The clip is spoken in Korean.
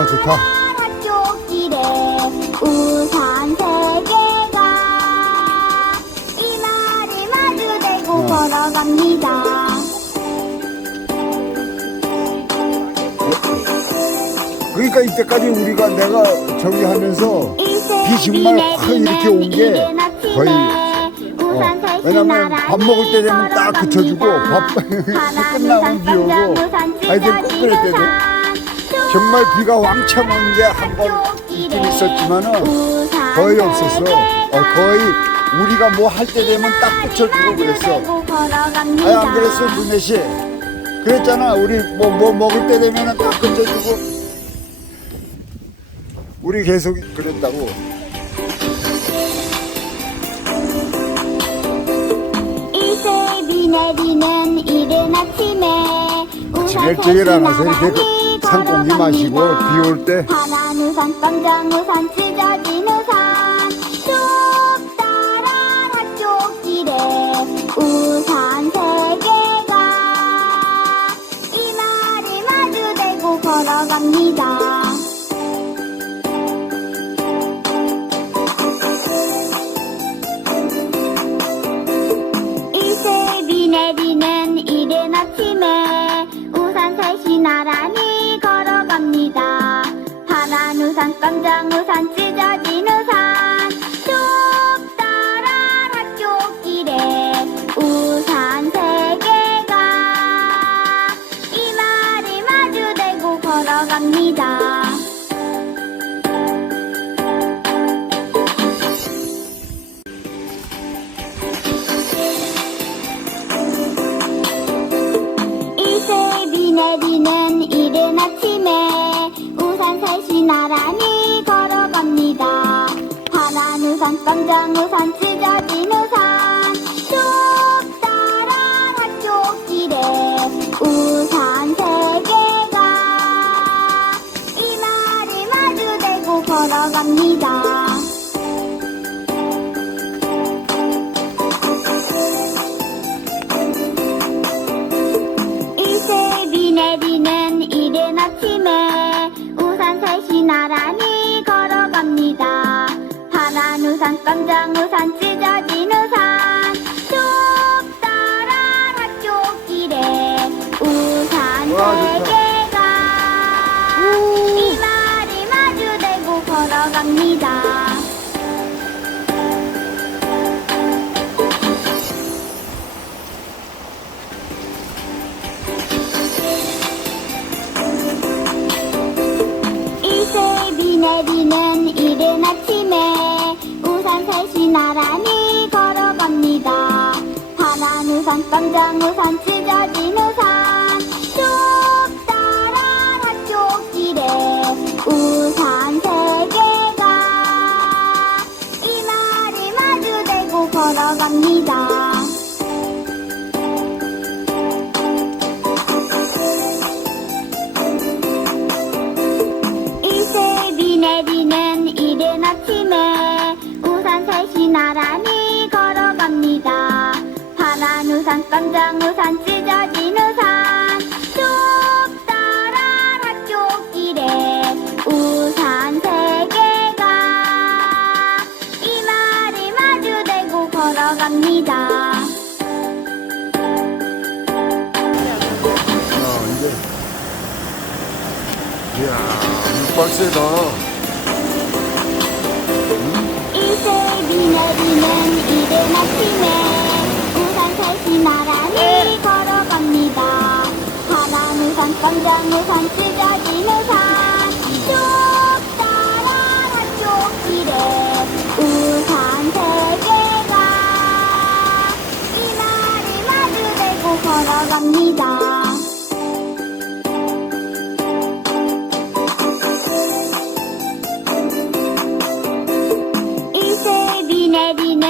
아 좋다. 학교 길에 우산 세 개가 이마를 마주대고 어. 걸어갑니다. 그러니까 이때까지 우리가 내가 저기 하면서 비 정말 확 이렇게 온 게 거의 어, 왜냐면 밥 먹을 때 되면 딱 그쳐주고 밥 끝나면 비 오고 하여튼 꼭 그랬대도 정말 비가 왕창 온 게 한 번 있긴 있었지만은 거의 없었어. 어, 거의 우리가 뭐 할 때 되면 딱 그쳐주고 그랬어. 아니 안 그랬어 누네 씨? 그랬잖아 우리 뭐 뭐 먹을 때 되면은 딱 그쳐주고 우리 계속 그랬다고. 이슬비 내리는 이른 아침에 아침 일찍 일어나서 이렇게 그 산공기 마시고 비 올 때 파란 우산 깜장 우산 찢어진 우산, 깜장 우산, 찢어진 우산 쭉 따라 학교 길에 우산 세 개가 이마를 마주대고 걸어갑니다. 깜장 우산, 찢어진 우산 쭉 따라 학교 길에 우산 세 개가 이마를 마주대고 걸어갑니다. 갑니다. 이슬비 내리는 이른 아침에 우산 셋이 나란히 걸어갑니다. 파란 우산, 깜장 우산, 걸어갑니다. 걸어갑니다. 어, 이제 이야 물빨세다. 이슬비 내리는 이른 아침에 우산 셋이 나란히 걸어갑니다. 파란 우산, 깜장 우산, 찢어진 우산 걸어갑니다. 이슬비 내리는